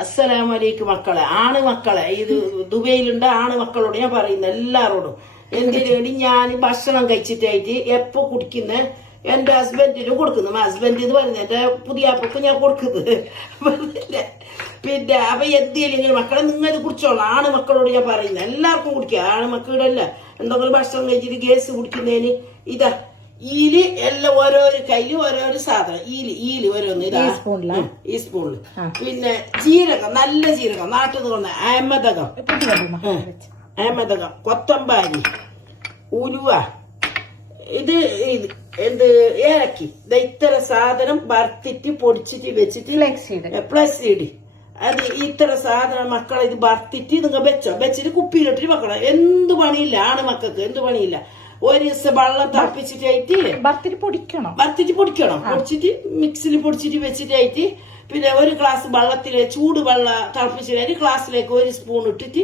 അസ്സലാമലൈക്കും മക്കളെ, ആണ് മക്കളെ. ഇത് ദുബൈയിലുണ്ട് ആണ് മക്കളോട് ഞാൻ പറയുന്ന എല്ലാരോടും. എന്തിനു വേണ്ടി ഞാൻ ഭക്ഷണം കഴിച്ചിട്ടായിട്ട് എപ്പോ കുടിക്കുന്ന എന്റെ ഹസ്ബൻഡിനും കൊടുക്കുന്നു. ഹസ്ബൻഡ് എന്ന് പറയുന്നത് എന്റെ പുതിയാപ്പക്ക് ഞാൻ കൊടുക്കുന്നത്. പിന്നെ അപ്പൊ എന്തെങ്കിലും മക്കളെ നിങ്ങൾ കുടിച്ചോളാം. ആണ് മക്കളോട് ഞാൻ പറയുന്നത് എല്ലാവർക്കും കുടിക്കുക. ആണ് മക്കളുടെ അല്ല എന്തെങ്കിലും ഭക്ഷണം കഴിച്ചിട്ട് ഗ്യാസ് കുടിക്കുന്നതിന് ഇതാ ഈല് എല്ലാം ഓരോരോ കയ്യില് ഓരോരോ സാധനം. ഈല് ഓരോന്ന് ഇതാ ഈ സ്പൂണില്. പിന്നെ ജീരകം, നല്ല ജീരകം, നാട്ടിൽ കൊണ്ട് അഹമ്മദകം, കൊത്തമ്പാരി, ഉലുവ, ഇത് എന്ത് ഏലക്കി, ഇത്ര സാധനം വറുത്തിട്ട് പൊടിച്ചിട്ട് വെച്ചിട്ട് പ്ലസ് സീഡ് അത് ഇത്ര സാധനം മക്കളെ ഇത് വറുത്തിട്ട് നിങ്ങൾ വെച്ചിട്ട് കുപ്പിയിലിട്ടിട്ട് മക്കളെ എന്ത് പണിയില്ല. ആണ് മക്കൾക്ക് എന്ത് പണിയില്ല. ഒരു ദിവസം വെള്ളം തിളപ്പിച്ചിട്ടായിട്ട് വറുത്തിട്ട് പൊടിക്കണം. പൊടിച്ചിട്ട് മിക്സിയിൽ പൊടിച്ചിട്ട് വെച്ചിട്ടായിട്ട് പിന്നെ ഒരു ഗ്ലാസ് വെള്ളത്തില് ചൂട് വെള്ളം തിളപ്പിച്ചിട്ട് ഗ്ലാസ്സിലേക്ക് ഒരു സ്പൂൺ ഇട്ടിട്ട്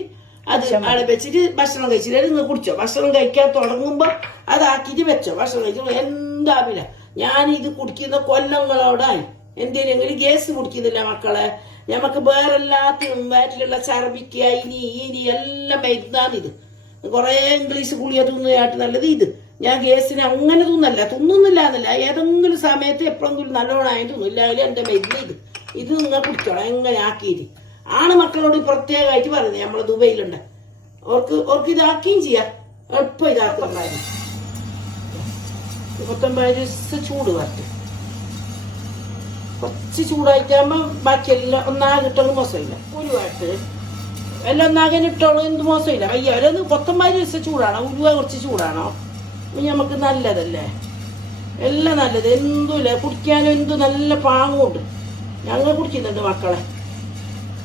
അത് അവിടെ വെച്ചിട്ട് ഭക്ഷണം കഴിച്ചിട്ട് നിങ്ങൾ കുടിച്ചോ. ഭക്ഷണം കഴിക്കാൻ തുടങ്ങുമ്പോ അതാക്കിട്ട് വെച്ചോ. ഭക്ഷണം കഴിച്ചോ എന്താവില്ല. ഞാൻ ഇത് കുടിക്കുന്ന കൊല്ലങ്ങളോടായി. എന്തെങ്കിലും ഗ്യാസ് കുടിക്കുന്നില്ല മക്കളെ. ഞമ്മക്ക് വേറെല്ലാത്തിനും വയറ്റിലുള്ള ചർബിക്ക ഇനി എല്ലാം മരുന്നാണിത്. കൊറേ ഇംഗ്ലീഷ് ഗുളിക തിന്നുകയായിട്ട് നല്ലത് ഇത്. ഞാൻ ഗ്യാസിന് അങ്ങനെ തിന്നുന്നില്ല എന്നല്ല, ഏതെങ്കിലും സമയത്ത് എപ്പോഴെങ്കിലും നല്ലോണമായിട്ട് തിന്നില്ല. എന്റെ മരുന്ന് ഇത് നിങ്ങൾ കുടിക്കണം എങ്ങനെ ആക്കിയിട്ട്. ആണ് മക്കളോട് പ്രത്യേകമായിട്ട് പറയുന്നത്. നമ്മളെ ദുബൈയിലുണ്ട് ഓർക്ക് ഇതാക്കുകയും ചെയ്യാം. എളുപ്പം ഇതാക്കുന്നതായിരുന്നു. 19 ചൂട് വരട്ടെ. കുറച്ച് ചൂടായിട്ടാകുമ്പോ ബാക്കിയെല്ലാം ഒന്നാകിട്ടൊന്നും മോശമില്ല. ഉലുവായിട്ട് എല്ലാം ഒന്നാകെ ഇട്ടോളൂ, എന്ത് മോശമില്ല. അയ്യോ അവരൊന്ന് 19 ചൂടാണോ ഉലുവ കുറച്ച് ചൂടാണോ നമുക്ക് നല്ലതല്ലേ. എല്ലാം നല്ലത് എന്തുമില്ല. കുടിക്കാനും എന്തു നല്ല പാങ്ങുണ്ട്. ഞങ്ങൾ കുടിക്കുന്നുണ്ട് മക്കളെ.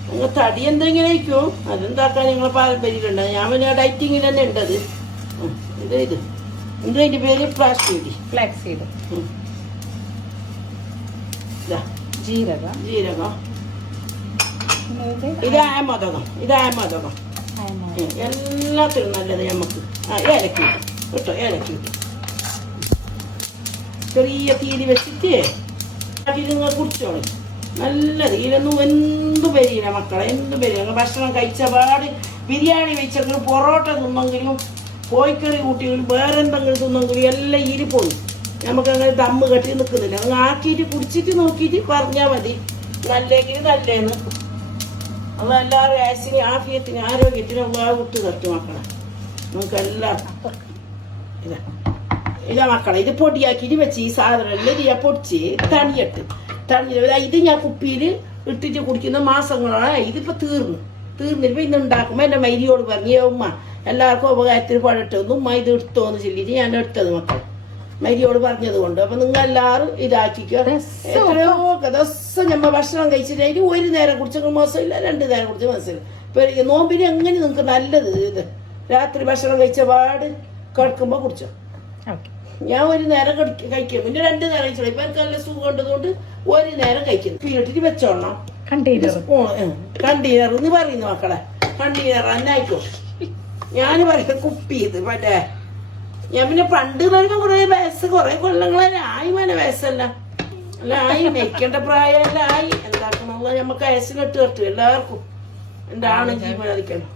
ഞങ്ങൾ തടി എന്തെങ്കിലും ആയിരിക്കും അതെന്താക്കാൻ ഞങ്ങളെ പാരമ്പര്യമുണ്ട്. ഞാൻ പിന്നെ ഡയറ്റിങ്ങിൽ തന്നെ ഉണ്ടത്. ഇത് ഇതിന്റെ പേര് ഫ്ലാക്സ് സീഡ്. ജീരകം ഇത് അഹമ്മദകം എല്ലാത്തിനും നല്ലത് നമുക്ക്. ഏലക്കി കേട്ടോ, ഏലക്കി ചെറിയ തീരി വെച്ചിട്ട് നിങ്ങൾ കുടിച്ചോളൂ. നല്ലത്. ഇതിലൊന്നും എന്തു പേരില്ല മക്കളെ, എന്തു പേരില്ല. ഭക്ഷണം കഴിച്ച പാട് ബിരിയാണി വെച്ചെങ്കിലും പൊറോട്ട തിന്നെങ്കിലും കോഴിക്കറി കൂട്ടിയെങ്കിലും വേറെ എന്തെങ്കിലും തിന്നെങ്കിലും എല്ലാം ഈരി പോയി. നമുക്കങ്ങനെ ദമ്മ് കെട്ടി നിൽക്കുന്നില്ല. അങ്ങ് ആക്കിയിട്ട് കുടിച്ചിട്ട് നോക്കിയിട്ട് പറഞ്ഞാൽ മതി നല്ലെങ്കിൽ നല്ലേന്ന്. അത് എല്ലാവരും വയസ്സിന് ആഫിയത്തിന് ആരോഗ്യത്തിനും വിട്ട് തട്ടും മക്കളെ. നമുക്ക് എല്ലാവർക്കും ഇതാ മക്കളെ. ഇത് പൊടിയാക്കിയിട്ട് വെച്ച് ഈ സാധനം എല്ലാം ഞാൻ പൊടിച്ച് തണിയിട്ട് ഇത് ഞാൻ കുപ്പിയിൽ ഇട്ടിട്ട് കുടിക്കുന്ന മാസങ്ങളാണ്. ഇതിപ്പോ തീർന്നിപ്പോ ഇന്ന് ഉണ്ടാക്കുമ്പോ എന്റെ മൈരിയോട് പറഞ്ഞു, ഉമ്മ എല്ലാവർക്കും ഉപകാരത്തിന് പഴട്ടൊന്നും ഉമ്മ ഇത് എടുത്തോന്ന് ചൊല്ലിട്ട് ഞാൻ എടുത്തത് മക്കൾ മരിയോട് പറഞ്ഞത് കൊണ്ട്. അപ്പൊ നിങ്ങൾ എല്ലാവരും ഇതാക്കിക്കോ. എത്രയോ ദിവസം ഞമ്മ ഭക്ഷണം കഴിച്ചിട്ടായിട്ട് ഒരു നേരം കുടിച്ചെങ്കിൽ മോശമില്ല, 2 നേരം കുടിച്ച മോശമില്ല. ഇപ്പൊ നോമ്പിന് എങ്ങനെ നിങ്ങൾക്ക് നല്ലത് ഇത് രാത്രി ഭക്ഷണം കഴിച്ച പാട് കിടക്കുമ്പോ കുടിച്ചോ. ഞാൻ ഒരു നേരം കഴിക്കും, പിന്നെ 2 നേരം കഴിച്ചോളൂ. ഇപ്പൊ എനിക്ക് നല്ല സുഖം ഉണ്ടതുകൊണ്ട് ഒരു നേരം കഴിക്കുന്നു. പീരിട്ടിട്ട് വെച്ചോളണം. കണ്ടെയ്നർ എന്ന് പറയുന്നു മക്കളെ. കണ്ടെയ്നർ തന്നെ ആയിക്കോ. ഞാൻ പറയുന്ന കുപ്പി ഇത് മറ്റേ ഞാൻ പിന്നെ പണ്ട് പറയുമ്പോ കുറെ കൊല്ലങ്ങളെ ആയി. വയസ്സല്ല അല്ല ആയി, നയിക്കേണ്ട പ്രായമല്ല ആയി. എന്താക്കണം നമുക്ക് വയസ്സിനിട്ട് കെട്ടു എല്ലാവർക്കും. എന്റെ ആണ് ജീവൻ അധിക്കണം.